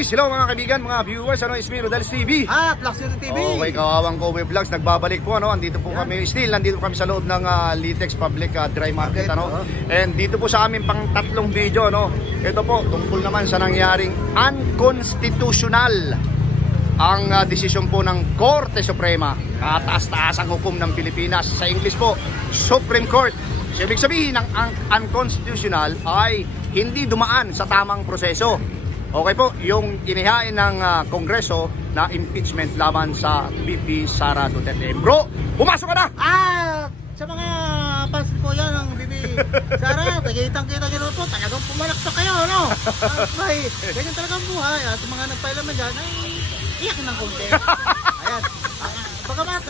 Peace! Hello mga kaibigan, mga viewers, it's me, Rodelis TV. At Laksyon TV. Okay, Kawawang Cowboy Vlogs, nagbabalik po, andito po kami, nandito kami sa loob ng Litex Public Dry Market, And dito po sa amin pang tatlong video, Ito po, tungkol naman sa nangyaring unconstitutional ang desisyon po ng Korte Suprema, kataas-taas ang hukom ng Pilipinas. Sa English po, Supreme Court. So, ibig sabihin ng unconstitutional ay hindi dumaan sa tamang proseso. Okay po, yung inihain ng Kongreso na impeachment laban sa VP Sara Duterte. Bro, pumasok ka na! Sa mga fans po yan ng VP Sara, kitang-kita nyo po, talagang pumalaksak kayo, May ganyan talagang buhay. At mga nagpailaman dyan, ay iyak ng konti. Ayan. Bagamat,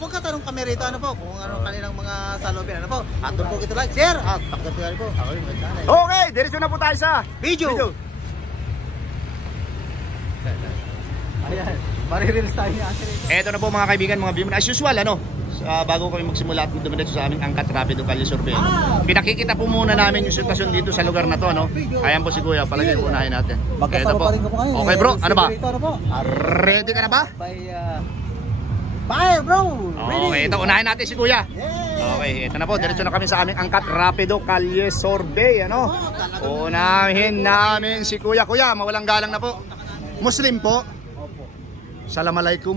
huwag katanong kami rito, kung ano kanilang mga salobin, At doon po kita like, share, at pakita po. Okay, diretso na po tayo sa video. Ayan, marireels tayo niya. Eto na po mga kaibigan, mga viewers. As usual, bago kami magsimula at dumiretso sa aming angkat rapido kalye survey. Pinakikita po muna namin yung sitwasyon dito sa lugar na to, Ayan po si Kuya, palagay po unahin natin. Eto po. Okay bro, ano ba? Ready ka na ba? Bye bro! Okay, ito unahin natin si Kuya. Okay, ito na po, diretso na kami sa aming angkat rapido kalye survey, Unahin namin si Kuya. Kuya, mawalang galang na po. Muslim po. Assalamualaikum.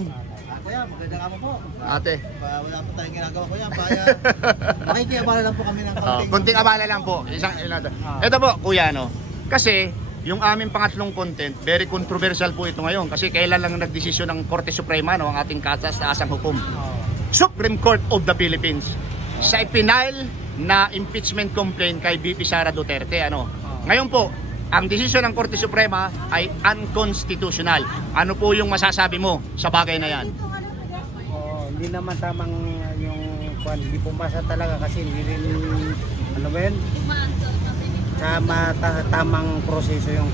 Kuya, magandang araw po. Ate. Wala po tayong ginagawa, Kuya. Nakikiabala lang po kami ng konting. Konting abala lang po. Ito po, Kuya, Kasi, yung aming pangatlong content, very controversial po ito ngayon. Kasi kailan lang nagdesisyon ng Korte Suprema, ang ating kataas-taasang hukom. Supreme Court of the Philippines. Sa ipinail na impeachment complaint kay VP Sara Duterte, Ngayon po, ang desisyon ng Korte Suprema ay unconstitutional. Ano po yung masasabi mo sa bagay na yan? Hindi naman tamang yung hindi pumasa talaga kasi hindi rin tamang proseso yung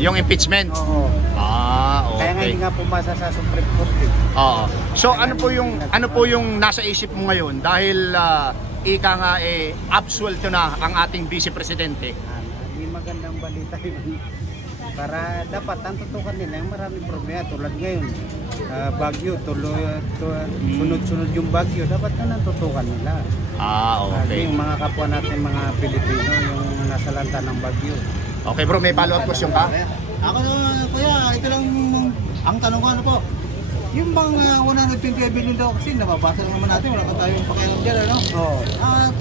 yung impeachment. Oo. Okay. Kaya nga hindi nga pumasa sa Supreme Court. Oo. So ano po yung nasa isip mo ngayon dahil ika nga absuelto na ang ating Vice Presidente? Magandang balita yun. Para dapat ang tutukan nila yung maraming problema tulad ngayon. Bagyo, sunod-sunod yung bagyo, dapat na natutukan nila. Okay. Yung mga kapwa natin, mga Pilipino, yung nasa lanta ng bagyo. Okay bro, may follow-up question ka? Ako Kuya, ito lang ang tanong ko, po? Yung bang 125 billion daw kasi nababasa naman natin, wala pa tayong pakialam dyan, Oo. At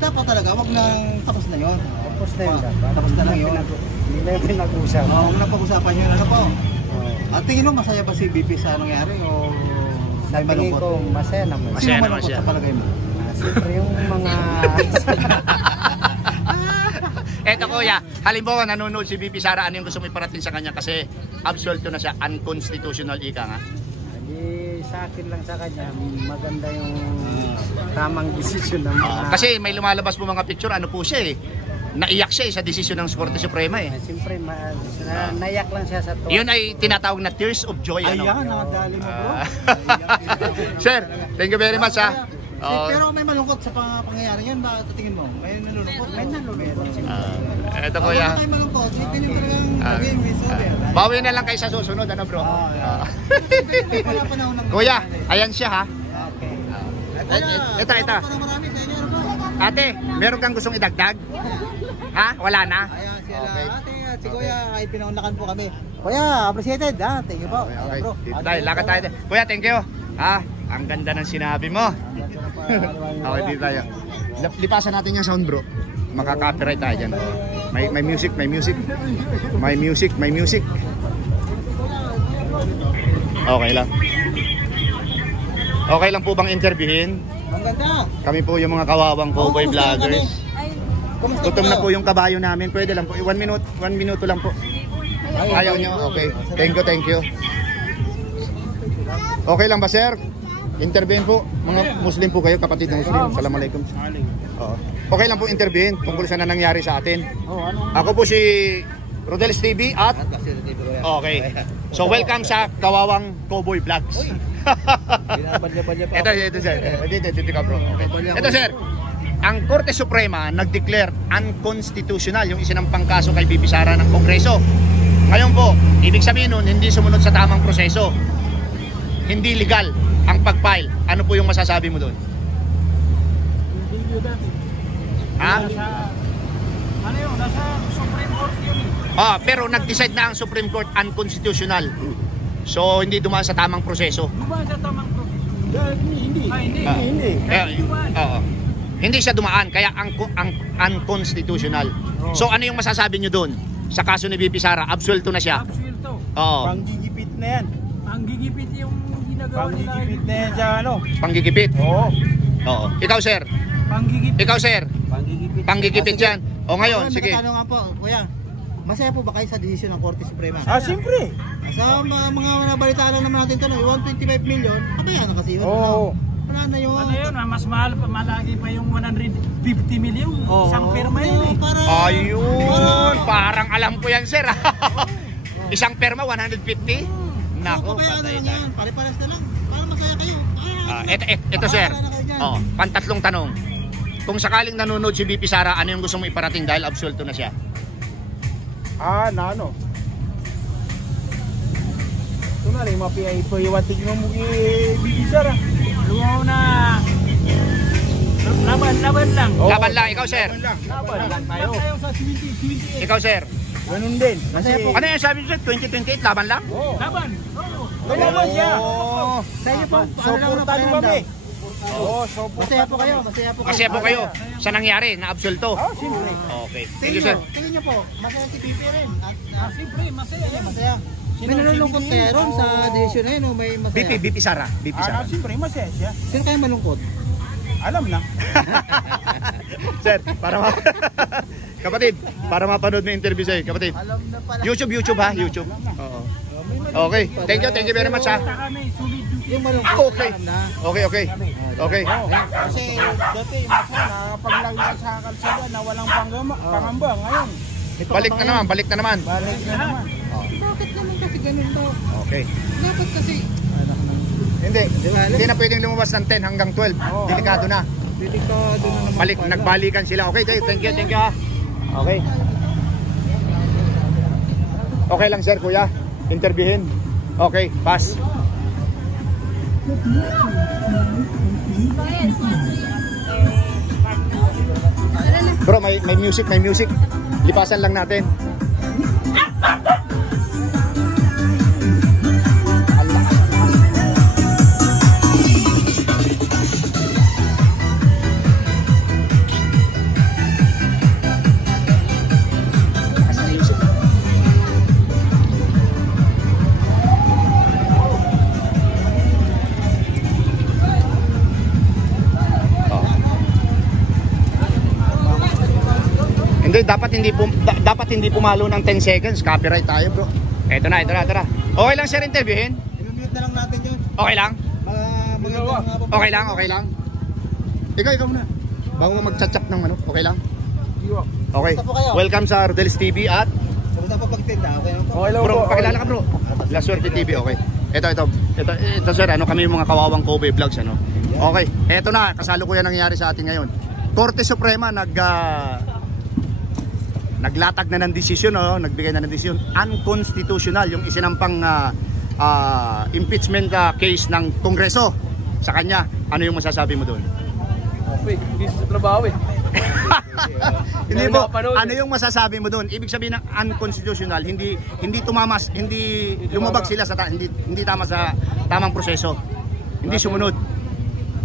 dapat talaga, wag nang tapos na yun. Tapos na yun dapat. Tapos na lang yun. Hindi na yung pinag-usapan. Huwag na pag-usapan yun, po? At tingin mo, masaya ba si BP sa nangyari o may tingin malungkot? ko, masaya naman. Masaya Sino naman malungkot siya. sa palagay mo? Siyempre yung mga... Eto Kuya, halimbawa nanonood si VP Sara, ano yung gusto mo iparating sa kanya kasi absuelto na siya, unconstitutional ika nga? Sa akin lang sa kanya, maganda yung tamang desisyon ng mga... Kasi may lumalabas po mga picture, ano po siya naiyak siya sa desisyon ng Korte Suprema Siyempre, naiyak lang siya sa tuwa. Yun ay tinatawag na tears of joy. Ayan, nakadali mo bro. Sir, thank you very much Pero may malungkot sa pangyayari yan, bakit tingin mo? May nalulungkot? May nalulungkot. Eto Kuya. May malungkot, hindi nyo talagang maging misobe. Bawi na lang kayo sa susunod, bro? Kuya, ayan siya ha. Okay. Ito. Ate, meron kang gustong idagdag? Ha? Wala na? Ayan sila. Ate, si Kuya ay pinaunlakan po kami. Kuya, appreciated ha. Thank you po. Okay. Bro. Dito tayo, lakad tayo. Kuya, thank you. Ang ganda ng sinabi mo. Okay, dito tayo. Lipasan natin yung sound bro. Makaka-copyright tayo dyan. May music. Okay lang. Okay lang po bang interviewin? Ang ganda. Kami po yung mga kawawang cowboy vloggers. Gutom na po yung kabayo namin. Pwede lang po. 1 minuto lang po. Ayaw nyo? Okay. Thank you. Okay lang ba sir? Intervene po. Mga Muslim po kayo, kapatid ng Muslim. Assalamualaikum. Okay lang po intervene tungkol sa nangyari sa atin. Ako po si Rodelis TV at okay. So welcome sa Kawawang Cowboy Vlogs. Ito sir. Dito ka bro. Okay. Ito sir. Ang Korte Suprema nag-declare unconstitutional yung isinampang kaso kay VP Sara ng Kongreso. Ngayon po, ibig sabihin nun, hindi sumunod sa tamang proseso. Hindi legal ang pag-file. Ano po yung masasabi mo doon? Hindi yun dati. Ha? Ano yun? Nasa Supreme Court yun. Pero nag-decide na ang Supreme Court unconstitutional. So, hindi dumaan sa tamang proseso. Dumaan sa tamang proseso? Hindi. Hindi. Hindi siya dumaan, kaya ang unconstitutional. So, ano yung masasabi nyo doon? Sa kaso ni VP Sara, absuelto na siya. Absuelto. Oo. Panggigipit na yan. Panggigipit yung ginagawa nila. Panggigipit na yan sa ano. Panggigipit. Oo. Oo. Ikaw, sir. Panggigipit. Ikaw, sir. Panggigipit. Panggigipit yan. O ngayon, sige. Nagtatanong nga po, kuya. Masaya po ba kayo sa desisyon ng Korte Suprema? Siyempre. Sa mga nabalitaan lang naman natin ito, 125 million, kabayan na kasi yun. Oo. Wala na yun. Ano yun, mas mahal pa, malagi pa yung 150 million. Isang perma yun eh. Ayun. Parang alam ko yan, sir. Isang perma, 150? Nako, kabayan na patay lang na. yan. Pare-pares na lang. Para masaya kayo. Ito, sir. Pantatlong tanong. Kung sakaling nanonood si VP Sara, ano yung gusto mo iparating dahil absuelto na siya? Na ano. Ito na rin, mapiay ito iwatig mo bibisar. Lumaw na. Laban lang. Laban lang, ikaw, sir. Laban lang tayo. Tayo sa 78. Ikaw, sir. Ganun din. Masaya po. Ano yung sabi niyo, sir? 2028, laban lang? Laban. Laban siya. Sa inyo po, ano lang Suportado kami. Masaya po kayo, masaya po kayo. Masaya po kayo sa nangyari na absuelto. Siyempre. Okay. Thank you, sir. Tingin niyo po, masaya si Pipi rin. Siyempre, masaya yan. Masaya. May nalulungkot kaya ron sa desisyon na yun o may masaya? VP Sara. VP Sara. Siyempre, masaya siya. Sino kayo malungkot? Alam na. Sir, para kapatid, para mapanood mo yung interview sa'yo, kapatid. Alam na pala. YouTube ha? YouTube. Oo. Okay. Thank you very much ha. Kami, solid. Yung malungkot. Okay. alam na. Okay. Kasi dati, masaya, nakapaglang ka sa kalsada na walang pangamba. Ngayon, Balik na naman. balik na naman. Bakit naman kasi ganun daw? Okay. Dapat kasi Hindi na pwedeng lumabas ng 10 hanggang 12. Delikado na. delikado na naman. Nagbalikan sila. Okay, thank you ha. Okay. Okay lang, sir, kuya. Interviewin. Okay, pass. Bro, may music. Lipasan lang natin. Hindi, dapat hindi pumalo ng 10 seconds. Copyright tayo, bro. Ito na. Okay lang, sir, interviewin? I-mute na lang natin yun. Okay lang? Okay Okay lang. Ikaw muna. Bago mo mag-chat-chat ng ano, okay lang? Okay. Welcome sa Rodel's TV at Kumusta po pagtinda? Okay lang po. bro, pakilala ka, bro. La Suerte TV, okay. Ito sir, kami yung mga kawawang Kobe vlogs, ano. Okay, ito na, kasalukuyan nangyayari sa atin ngayon. Korte Suprema naglatag na ng desisyon, nagbigay na ng desisyon unconstitutional yung isinampang impeachment case ng Kongreso sa kanya. Ano yung masasabi mo doon? Okay, hindi sa trabaho eh. Hindi po. Ano yung masasabi mo doon? Ibig sabihin ng unconstitutional, hindi lumabag sila sa hindi tama sa tamang proseso. Hindi sumunod.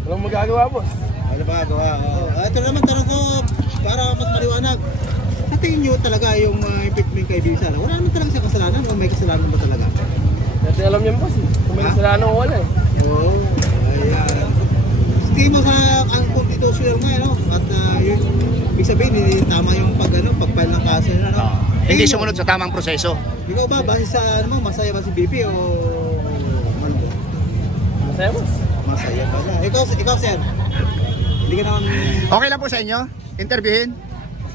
Walang magagawa, boss. Ano ba? Ito naman tanong ko para mas maliwanag. Sa tingin nyo talaga yung impeachment kay Bibi Sara, wala naman talaga siya kasalanan o may kasalanan ba talaga? Dati alam niyo, boss. Kung may kasalanan o wala eh. Oo. Ayan. Sa tingin mo sa unconstitutional nga, no? At yun, ibig sabihin, hindi tama yung pag-file ng kaso na, no? Hindi sumunod sa tamang proseso. Ikaw ba, base sa masaya ba si BP o ano ba? Masaya, boss. Masaya ba na? Ikaw sir, hindi ka naman... Okay lang po sa inyo? Interviewin?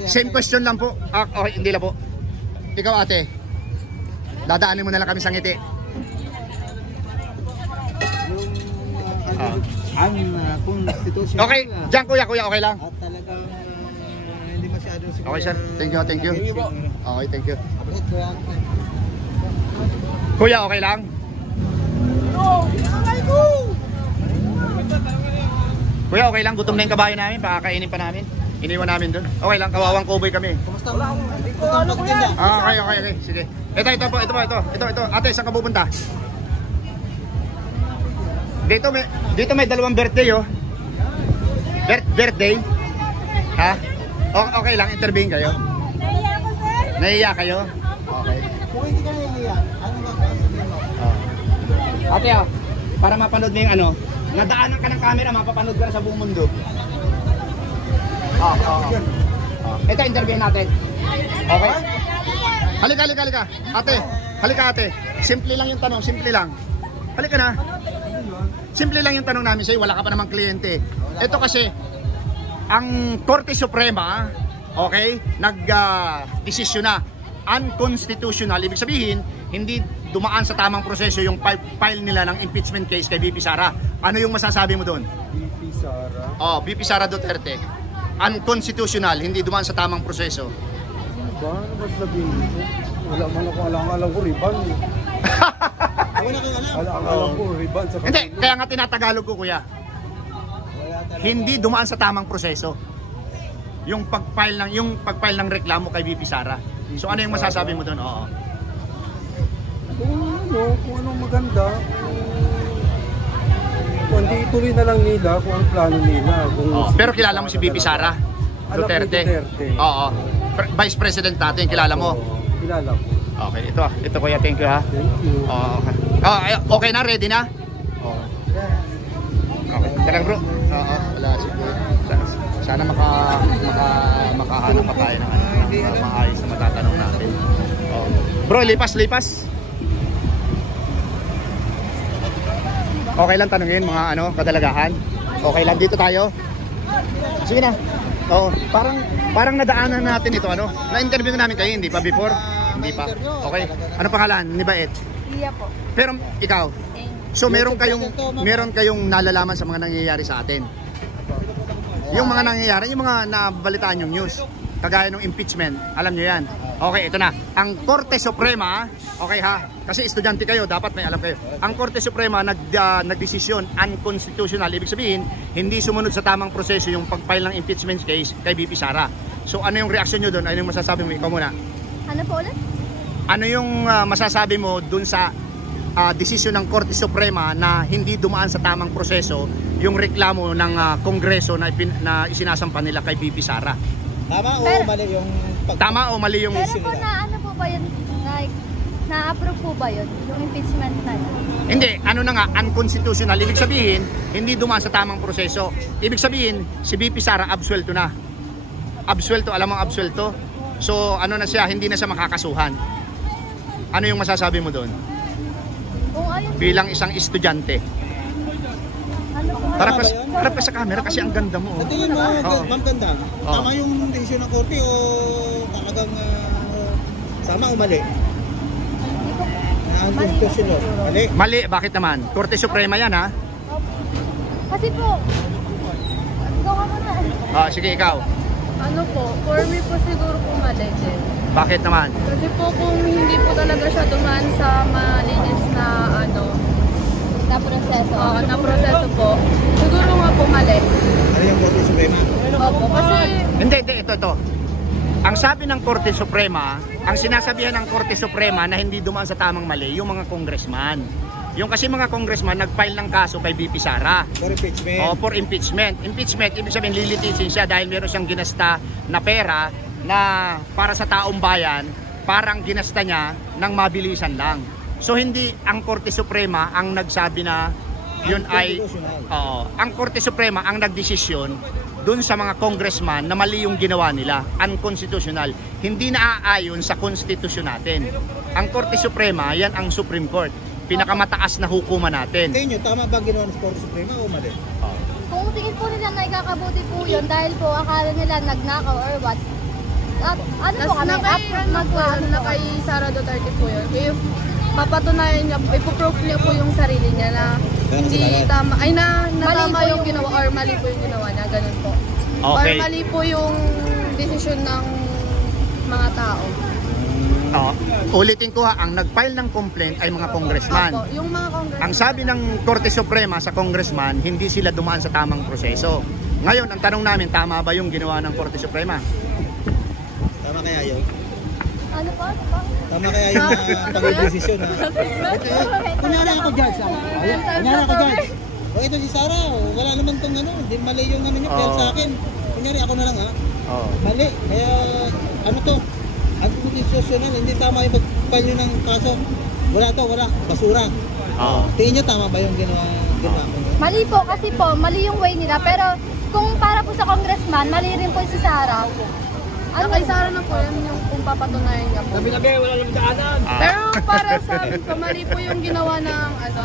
Same question lang po. Okay, hindi lang po. Ikaw, ate. Dadaanin mo na lang kami sa ngiti. Yung constitution. Okay, diyan kuya, okay lang. At talagang hindi masyado siguro. Okay, sir. Thank you. Okay, thank you. Kapit, kuya. Kuya, okay lang? Kuya, okay lang? Gutom na yung kabayo namin, pakakainin pa namin. Iniwan namin doon. Okay lang, kawawang kuboy kami. Kumusta mo? Ano ko yan? Okay. Sige. Ito po. Ate, saan ka pupunta? Dito may dalawang birthday, oh. Birthday? Ha? Okay lang, intervene kayo. Nahiya ko, sir. Nahiya kayo? Okay. Kung hindi ka nahihiya, ano ba sasabihin mo? Ate, oh, para mapanood mo yung ano, nadaanan ka ng camera, mapapanood ka na sa buong mundo. Ito, interview natin. Okay? Halika. Ate. Simple lang yung tanong, simple lang. Halika na. Simple lang yung tanong namin sa'yo, wala ka pa namang kliyente. Ito kasi, ang Korte Suprema, okay, nag-desisyon na unconstitutional. Ibig sabihin, hindi dumaan sa tamang proseso yung file nila ng impeachment case kay VP Sara. Ano yung masasabi mo doon? VP Sara? VP Sara Duterte. Unconstitutional, hindi dumaan sa tamang proseso. Ba? Ano ba sabihin ko? Wala man ako alam ko, riban. Wala kang alam. Alam ko, riban sa Hindi, kaya nga tinatagalog ko, kuya. Hindi dumaan sa tamang proseso. Yung pag-file ng reklamo kay VP Sara. So ano yung masasabi mo doon? Oo. Kung anong maganda, kung hindi ituloy na lang nila kung ang plano nila. Pero kilala mo si VP Sara Duterte? Oo. Vice President natin, kilala mo? Kilala ko. Okay, ito kuya, thank you ha. Thank you. Okay na, ready na? Okay, talagang bro. Wala siguro. Sana makahanap pa tayo ng maayos na matatanong natin. Bro, lipas. Okay lang tanungin mga kadalagahan. Okay lang dito tayo. Sige na. Oo, parang nadaanan natin ito Na-interview namin kayo, hindi pa before? Hindi pa. Okay. Ano pangalan? Ni Baet? Iya po. Pero ikaw, so meron kayong nalalaman sa mga nangyayari sa atin. Yung mga nangyayari, yung mga nabalitaan yung news, kagaya ng impeachment, alam nyo yan. Okay, ito na. Ang Korte Suprema, okay ha, kasi estudyante kayo, dapat may alam kayo. Ang Korte Suprema nagdesisyon unconstitutional, ibig sabihin, hindi sumunod sa tamang proseso yung pag-file ng impeachment case kay VP Sara. So ano yung reaksyon nyo doon? Ano yung masasabi mo? Ikaw muna. Ano po ulit? Ano yung masasabi mo dun sa desisyon ng Korte Suprema na hindi dumaan sa tamang proseso yung reklamo ng Kongreso na isinasampa nila kay VP Sara? Tama o mali yung Tama o mali yung... Pero po ano po ba yun? Like, na-approve po ba yun? Yung impeachment na yun? Hindi, unconstitutional. Ibig sabihin, hindi dumaan sa tamang proseso. Ibig sabihin, si VP Sara absuelto na. Absuelto, alam mo ang absuelto? So, na siya, hindi na siya makakasuhan. Ano yung masasabi mo doon? Bilang isang estudyante. Harap ka sa camera kasi ang ganda mo. Tingin mo, ma'am ganda. Tama yung desisyon ng korte o talagang tama o mali? Mali. Mali, bakit naman? Korte Suprema yan ha? Kasi po, ikaw ka muna. Sige, ikaw. Ano po, for me po siguro po mali din. Bakit naman? Kasi po kung hindi po talaga siya dumaan sa malinis na na proseso. Na proseso po, siguro nga po mali. Ano yung Korte Suprema? Opo, kasi... Hindi, ito. Ang sabi ng Korte Suprema, ang sinasabihan ng Korte Suprema na hindi dumaan sa tamang mali, yung mga congressman. Yung kasi mga congressman nag-file ng kaso kay VP Sara. For impeachment. For impeachment. Impeachment, ibig sabihin lilitisin siya dahil meron siyang ginasta na pera na para sa taong bayan, parang ginasta niya ng mabilisan lang. So hindi ang Korte Suprema ang nagsabi na yun ay ang Korte Suprema ang nagdesisyon dun sa mga congressman na mali yung ginawa nila, unconstitutional, hindi naaayon sa konstitusyon natin. Ang Korte Suprema, yan ang Supreme Court, pinakamataas na hukuman natin. Tingin nyo, tama ba ginawa ng Korte Suprema o mali? Kung tingin po nila na ikakabuti po yun dahil po akala nila nagnakaw or what, ano po kami? Na kay Sara Duterte po yun. Kaya papatunayan niya, ipoproof niya po yung sarili niya na hindi tama, ay na tama yung ginawa or mali po yung ginawa niya, ganun po. Okay. Or mali po yung desisyon ng mga tao. Ulitin ko ha, ang nag-file ng complaint ay mga congressman. Opo, yung mga congressman. Ang sabi ng Korte Suprema sa congressman, hindi sila dumaan sa tamang proseso. Ngayon, ang tanong namin, tama ba yung ginawa ng Korte Suprema? Tama kaya yun? Ano po? Tama kaya yung pag-desisyon ha? Kunyari ako judge. Kunyari ako judge. O ito si Sarah, wala naman tong ano, hindi mali yung ano niya, pero sa akin. Kunyari ako na lang ha. Mali, kaya ano to? Anti-constitutional, hindi tama yung pag-file nyo ng kaso. Wala to, wala. Basura. Tingin nyo tama ba yung ginawa ko? Mali po kasi po, mali yung way nila. Pero kung para po sa congressman, mali rin po si Sarah. Ano kay Sarah na po yan yung kung papatunayan niya po. Gabi-gabi, wala lang daanan. Pero para sa amin po, mali po yung ginawa ng ano,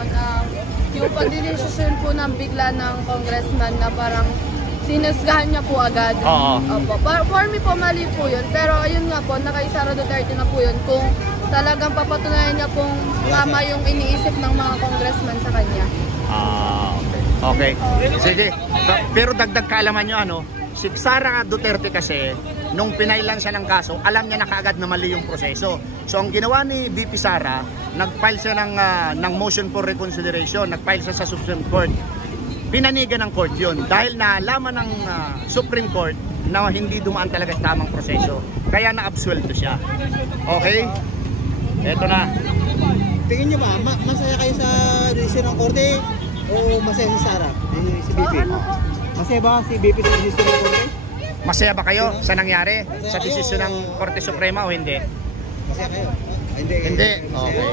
yung pagdidesisyon po ng bigla ng congressman na parang sinusgahan niya po agad. Opo. For me po, mali po yun. Pero ayun nga po, kay Sara Duterte na po yun. Kung talagang papatunayan niya pong tama yung iniisip ng mga congressman sa kanya. Okay. Sige. Pero dagdag kaalaman nyo, ano, si Sara Duterte kasi, nung pinailan siya ng kaso, alam niya na kaagad na mali yung proseso. So ang ginawa ni VP Sara, nag-file siya ng motion for reconsideration, nag-file siya sa Supreme Court. Pinanigan ng court yun dahil nalaman ng Supreme Court na hindi dumaan talaga sa tamang proseso. Kaya na-absuelto siya. Okay? Eto na. Tingin nyo ba, masaya kayo sa desisyon ng korte o masaya si Sarah, si BP? Masaya ba si BP sa desisyon ng korte? Masaya ba kayo sa nangyari? Sa desisyon ng Korte Suprema o hindi? Masaya kayo? Hindi. Hindi? Okay.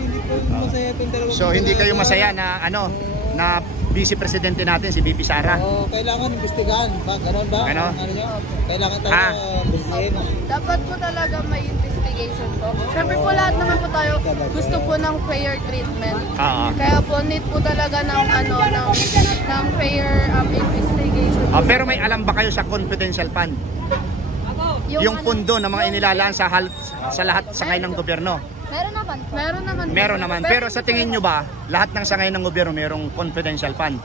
Hindi po masaya itong dalawang. So hindi kayo masaya na ano, na Vice Presidente natin si VP Sara? Kailangan imbestigahan ba? Ganon ba? Ano? Kailangan talaga imbestigahan. Dapat po talaga may investigation po. Siyempre po lahat naman po tayo gusto po ng fair treatment. Kaya po need po talaga ng ano ng fair investigation. Pero may alam ba kayo sa confidential fund? Yung pundo na mga inilalaan sa lahat sangay ng gobyerno? Meron naman po. Meron naman. Pero sa tingin nyo ba, lahat ng sangay ng gobyerno merong confidential fund?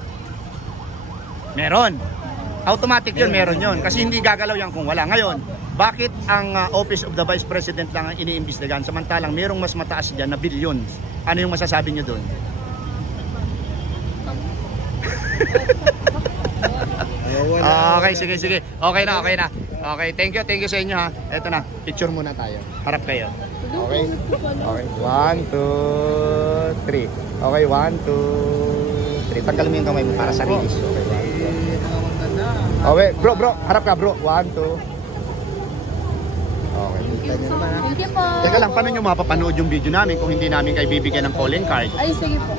Meron. Automatic yun, meron yun. Kasi hindi gagalaw yan kung wala. Ngayon, bakit ang Office of the Vice President lang ang iniimbestigahan samantalang merong mas mataas dyan na billions? Ano yung masasabi nyo doon? Okay, sige. Okay na. Okay, thank you sa inyo ha. Eto na, picture muna tayo. Harap kayo. Okay. 1, 2, 3. Okay, 1, 2, 3. Tanggal mo yung kamay mo para sa release. Okay, bro, harap ka bro. 1, 2. Okay. Thank you po. Teka lang, paano nyo mapapanood yung video namin kung hindi namin kayo bibigyan ng calling card? Ay, sige po.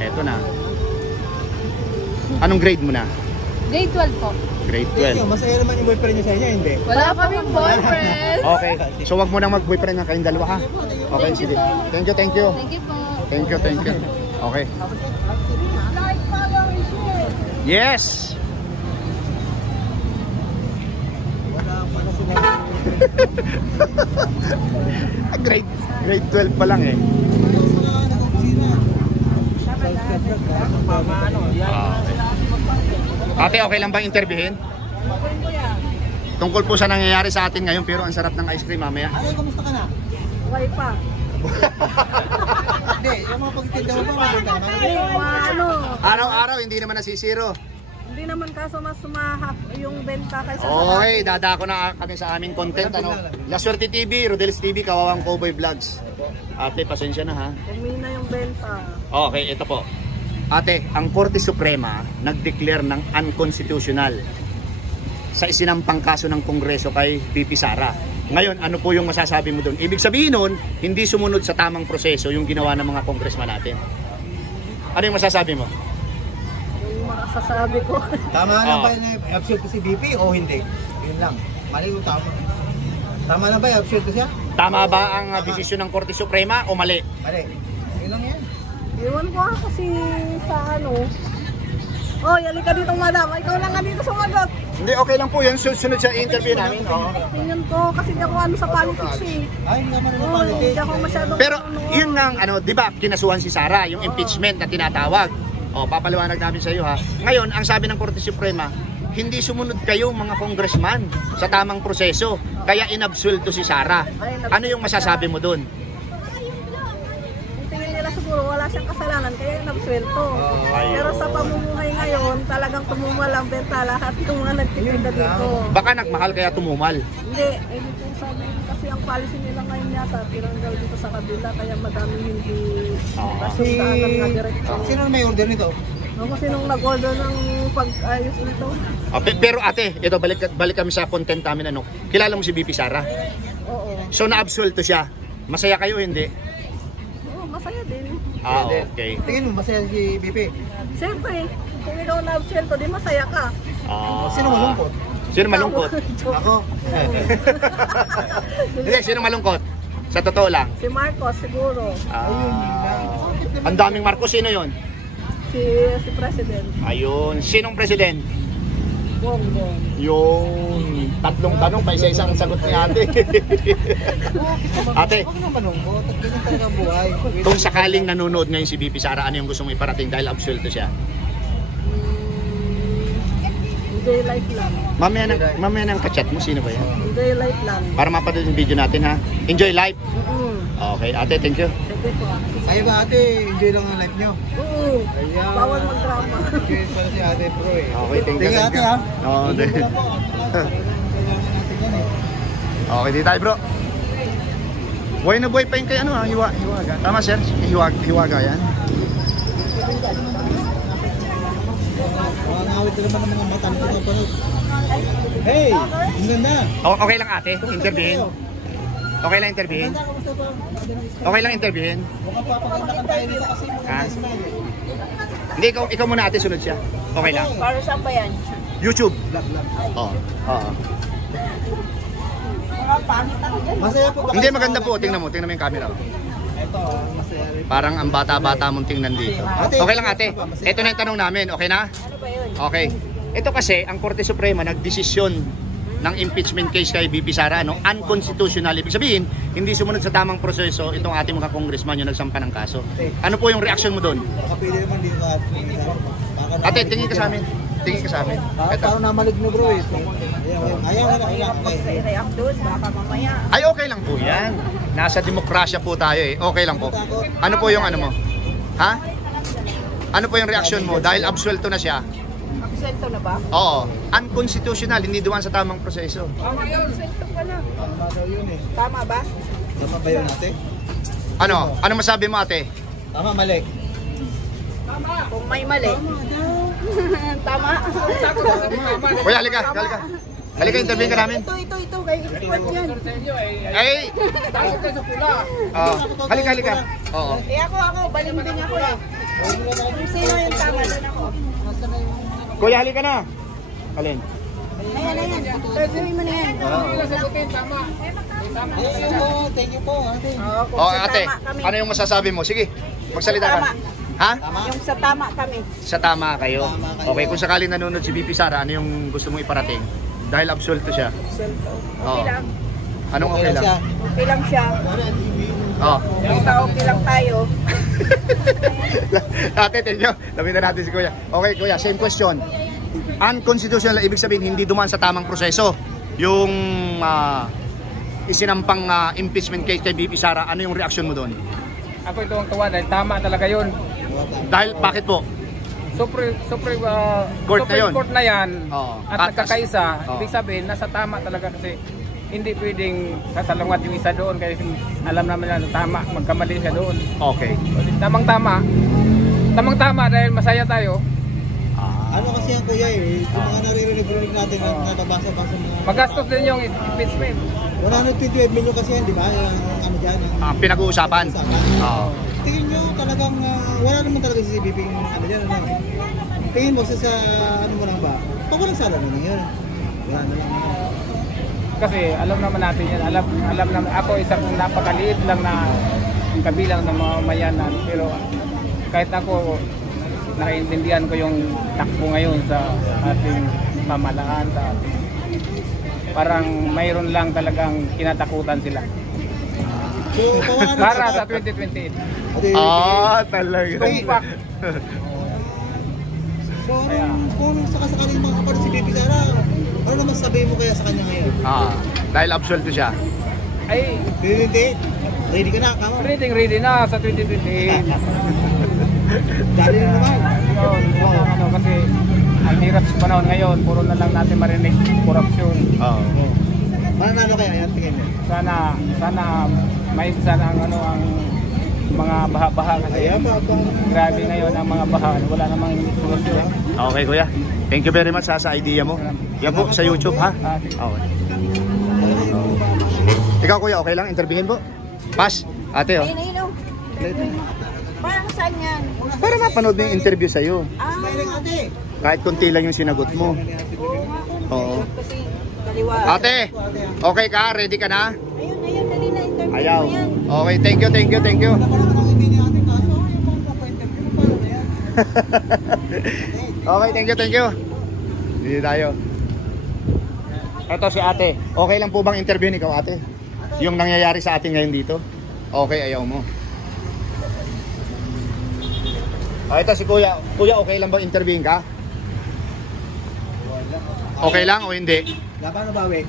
Eto na. Anong grade mo na? Grade 12 po. Grade 12. Masaya naman yung boyfriend niyo sa inyo, hindi? Wala kaming boyfriend. Okay. So wag mo nang mag-boyfriend ng kayong dalawa ha. Okay, sige. Thank you. Thank you po. Thank you. Okay. Yes. Grade 12 pa lang eh. Ate, okay lang bang interviewin? Tungkol po sa nangyayari sa atin ngayon, pero ang sarap ng ice cream mamaya. Ate, kumusta ka na? Okay pa. Hindi, yung mga pagtitinda mo ba? Araw-araw, hindi naman nasisiro. Hindi naman kaso mas sumahap yung benta kaysa Okay, dadako na kami sa aming content. Ano? La Suerte TV, Rodel's TV, Kawawang Cowboy Vlogs. Ate, pasensya na ha. Kumina yung benta. Okay, ito po. Ate, ang Korte Suprema nag-declare ng unconstitutional sa isinampang kaso ng Kongreso kay VP Sara. Ngayon, ano po yung masasabi mo doon? Ibig sabihin nun, hindi sumunod sa tamang proseso yung ginawa ng mga congressman natin. Ano yung masasabi mo? Yung masasabi ko. Tama na ba na absurd si BP o hindi? Yun lang. Mali mo tama. Tama na ba absurd siya? Tama ba ang desisyon ng Korte Suprema o mali? Mali. Yun lang yan. Iwan ko kasi sa ano. Oh, yali ka dito madam. Ikaw lang nga dito sumagot. Hindi, okay lang po yan. Sunod sa interview namin. Tingnan ko kasi di ako ano sa politics eh. Ay, hindi naman Oh, hindi ako masyadong Pero yun nga, ano, di ba, kinasuhan si Sara, yung impeachment na tinatawag. O, papaliwanag namin sa iyo ha. Ngayon, ang sabi ng Korte Suprema, hindi sumunod kayo mga congressman sa tamang proseso. Kaya inabsuelto si Sara. Ano yung masasabi mo doon? Tingin nila siguro wala siyang kasalanan kaya inabsuelto. Pero sa pamumuhay ngayon, talagang tumumalang benta lahat yung mga nagtitinda dito. Baka nagmahal kaya tumumal. Hindi po sabi kasi ang policy nila ngayon yata, tiranggal dito sa kabila, kaya madaming hindi kasundahan nga diretso. Sino may order nito? Kasi nung nag-order ng pag-ayos nito, Pero ate, ito balik kami sa content namin ano. Kilala mo si BP Sara? oo. So naabsuelto siya. Masaya kayo hindi? Oo, masaya din. Okay. Tingin mo, masaya si BP? Siyempre, kung ikaw na-absento, di masaya ka. Sino malungkot? Sino malungkot? Ako. Hindi, sino malungkot? Sa totoo lang. Si Marcos siguro. Ang daming Marcos, sino yon? Si President. Ayun, sinong president? Bongbong. Yung tatlong tanong pa isa-isang sagot ni ate. Ate, Huwag naman malungkot. At ganyan talaga ang buhay. kung sakaling nanonood ngayon si BP Sara, ano yung gusto mong iparating dahil absuelto siya? Daylight lang. Mamaya nang kachat mo, sino ba yan? Daylight lang. Para mapanood yung video natin ha. Enjoy life. Okay, ate, thank you. Sige po. Ayaw ba ate, enjoy lang ang life nyo? Oo. Bawal mag-drama. Enjoy pala si ate bro eh. Okay, thank you. Sige ate ha. Oo, okay, di tayo bro. Buhay na buhay pa yung kay ano ha, hiwaga. Tama sir, hiwaga yan. Mga ngawit naman ng mga mata nito panood. Hey, ang ganda. Okay lang ate, interviewin. Okay lang interviewin. Okay lang interviewin. Mukhang papaganda tayo dito kasi Ha? Hindi, ikaw muna ate, sunod siya. Okay lang. Para saan ba yan? YouTube. Oo. Mga pangit ako dyan. masaya po ba? Hindi, maganda po. Tingnan mo yung camera. Ito, masaya rin. Parang ang bata-bata mong tingnan dito. Okay lang ate. Ito na yung tanong namin. Okay na? Ano ba yun? Okay. Ito kasi, ang Korte Suprema nagdesisyon ng impeachment case kay BP Sara, no? Unconstitutional. Ibig sabihin, hindi sumunod sa tamang proseso itong ating mga congressman yung nagsampa ng kaso. Ano po yung reaction mo doon? Makapili naman dito at Ate, tingin ka sa amin. Tingin ka sa amin. Ito. parang namalig mo bro eh. Ayaw na I-react doon, baka mamaya. Ay, okay lang po yan. Nasa demokrasya po tayo eh. Okay lang po. Ano po yung ano mo? Ha? Ano po yung reaction mo? Dahil absuelto na siya. Absento na ba? Oo. Unconstitutional. Hindi dumaan sa tamang proseso. Absento ka na. Tama daw yun eh. Tama ba? Tama ba yun ate? Ano? Ano masabi mo ate? Tama mali. Kung may mali. Tama. Kuya, halika. Halika, intervene ka namin. Ito. Kay expert yan. Ay! Halika. Oo. Ako. Balimbing ako eh. Kung sino yung tama, doon ako. Kuya, halika na. Alin? Ayan. Interviewin mo na yan. Thank you po ate. Kung Oh, sa ate, tama kami. ano yung masasabi mo? Sige, magsalita ka. Tama. Ha? Yung sa tama kami. Sa tama kayo. Tama kayo. Okay, kung sakaling nanonood si BP Sara, ano yung gusto mong iparating? Dahil absuelto siya. Absento. Oo. Okay lang. Anong okay lang? Okay lang siya. Oh. Basta okay lang tayo. Ate, tingnan nyo. Lapitan natin si Kuya. Okay, Kuya, same question. Unconstitutional, ibig sabihin, hindi dumaan sa tamang proseso. Yung isinampang impeachment case kay BP Sara, ano yung reaction mo doon? Ako itong tuwa dahil tama talaga yun. Dahil, bakit po? Supreme Court na yun. Court na yan Oo. at nagkakaisa. Oo. Ibig sabihin, nasa tama talaga kasi hindi pwedeng sasalungat yung isa doon kasi alam naman na tama, magkamali siya doon. Okay. Tamang-tama dahil masaya tayo. Ano kasi ang kuya eh, yung mga naririnig natin na nababasa-basa mga... Magastos din yung impeachment. 128 million kasi yan, di ba? Ano dyan? Pinag-uusapan. Oo. Tingin nyo talagang wala naman talaga si CBP yung ano dyan, ano? Tingin mo sa ano mo lang ba? Pag walang sala na ngayon. Wala na lang. Kasi alam naman natin yan. Alam naman ako isang napakaliit lang na kabilang ng mga mayanan. Pero kahit ako naiintindihan ko yung takbo ngayon sa ating pamahalaan, sa ating parang mayroon lang talagang kinatakutan sila. So, Para sa 2028. Ate, Talaga. Tumpak. So, kung sakasakaling mga kapatid si BP Sara, ano naman sabihin mo kaya sa kanya ngayon? Dahil absuelto siya. Ay, Ready ka na, kamo? ready na sa 2028. Dali na naman. Yun, kasi ang hirap sa panahon ngayon, puro na lang natin marinig korupsyon. Mananalo kaya yan, tingin mo? Sana maibsan ang ang mga baha-baha kasi grabe ngayon ang mga baha, wala namang solusyon. Okay kuya, thank you very much sa idea mo. Yan po sa YouTube ha. Okay. Ikaw kuya, okay lang interviewin po? Pass, ate oh. Ayun. Parang saan yan? Para mapanood mo yung interview sa'yo. Ate! Kahit konti lang yung sinagot mo. Oo. Kasi kaliwa. Ate, okay ka? Ready ka na? Ayun, dali na interview Ayaw. mo yan. Okay, thank you. Okay, thank you. Hindi tayo. Ito si ate. Okay lang po bang interviewin ikaw ate? Yung nangyayari sa atin ngayon dito? Okay, ayaw mo. Ito si kuya. Kuya, okay lang bang interviewin ka? Okay lang o hindi? Laban na bawi?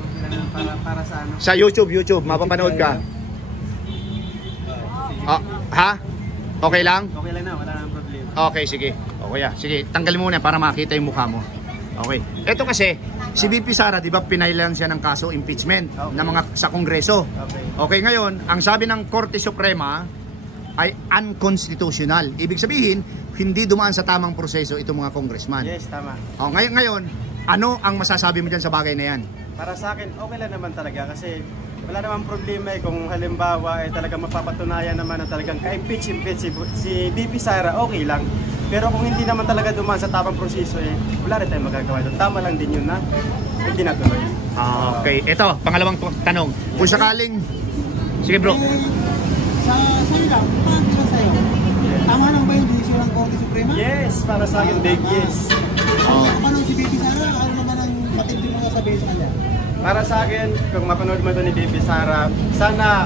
Para sa ano? Sa YouTube, mapapanood ka. Ha? Okay lang? Okay lang na, wala nang problema. Okay, sige. O kuya, sige, tanggalin muna para makita yung mukha mo. Okay. Ito kasi, si BP Sara, di ba, pinailan siya ng kaso impeachment ng mga sa Kongreso. Okay, ngayon, ang sabi ng Korte Suprema ay unconstitutional. Ibig sabihin, hindi dumaan sa tamang proseso itong mga congressman. Yes, tama. O, ngayon, ano ang masasabi mo dyan sa bagay na yan? Para sa akin, okay lang naman talaga kasi wala namang problema kung halimbawa talagang mapapatunayan naman na talagang ka-impeach si BP Sara, okay lang. Pero kung hindi naman talaga dumaan sa tamang proseso wala rin tayong magagawa doon. Tama lang din yun na hindi natuloy. Okay, ito, pangalawang tanong. Kung sakaling, sige bro. Sa sa'yo lang, paano ba sa'yo? Tama lang ba yung desisyon ng Korte Suprema? Yes, para sa akin, big yes. Paano si BP Sara? Ano naman ang matindi mo sabihin sa kanya? Para sa akin, kung mapanood mo ito ni BP Sara, sana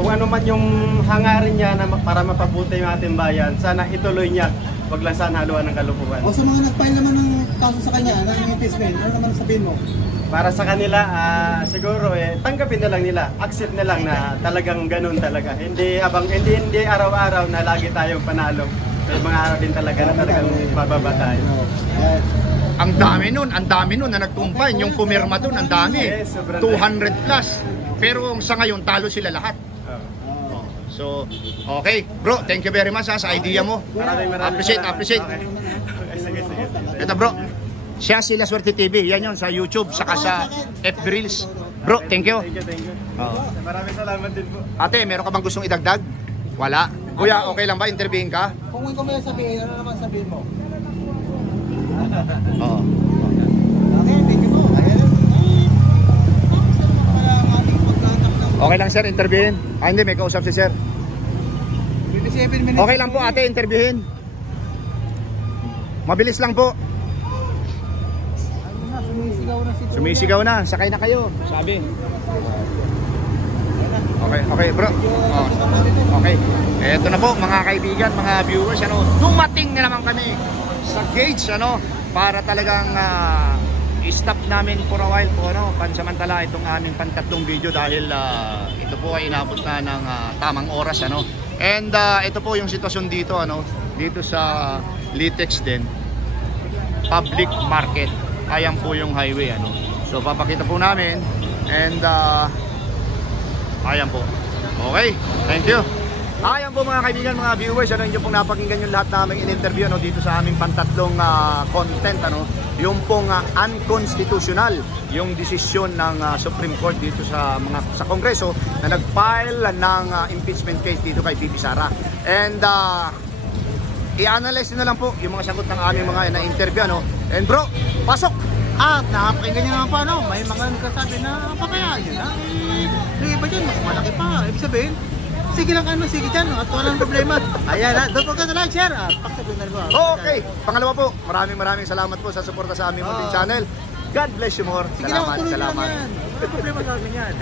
kung ano man yung hangarin niya na para mapabuti yung ating bayan, sana ituloy niya. Huwag lang sana haluan ng kalukuhan. O sa mga nag-file naman ng kaso sa kanya, ng impeachment, ano naman sabihin mo? Para sa kanila, siguro tanggapin na lang nila, accept na lang na talagang ganun talaga. Hindi araw-araw na lagi tayong panalo. May mga araw din talaga na talagang bababa tayo. Ang dami nun na nagtumpay. Yung pumirma dun, ang dami. Yes, 200 plus. Pero sa ngayon, talo sila lahat. So, okay. Bro, thank you very much sa idea mo. Maraming Appreciate. Okay. Sige. Ito bro, siya sila Swerte TV. Yan yun sa YouTube, saka sa FB Reels. Bro, thank you. Thank you. Maraming salamat din po. Ate, meron ka bang gustong idagdag? Wala. Kuya, okay lang ba? Interviewin ka? Kung may sabihin, ano naman sabihin mo? Oo. Okay, thank you po. Okay lang sir, interviewin. Hindi, may kausap si sir. 27 minutes. Okay lang po ate, interviewin. Mabilis lang po. Sumisigaw na, sakay na kayo. Sabi. Okay bro. Okay. Eto na po mga kaibigan, mga viewers, dumating na naman kami sa gauge para talagang i-stop namin for a while po pansamantala itong aming pantatlong video dahil ito po ay inabot na ng tamang oras and ito po yung sitwasyon dito dito sa Litex din, public market. Ayan po yung highway so papakita po namin and ayan po. Okay, thank you. Ayan po mga kaibigan, mga viewers, inyo pong napakinggan yung lahat naming in-interview dito sa aming pantatlong content yung pong unconstitutional yung desisyon ng Supreme Court dito sa Kongreso na nag-file ng impeachment case dito kay BP Sara. And i-analyze na lang po yung mga sagot ng aming mga na-interview and bro, pasok! At nakapakinggan nyo naman pa, may mga nagsasabi na papayaan nyo na. Yung iba dyan, mas malaki pa. Ibig sabihin, sige lang sige dyan, at walang problema. Ayan, don't forget to like, share, at paksabihin na rin po. Okay, pangalawa po, maraming salamat po sa suporta sa aming munting channel. God bless you more. Sige lang, Salamat. May problema sa amin yan.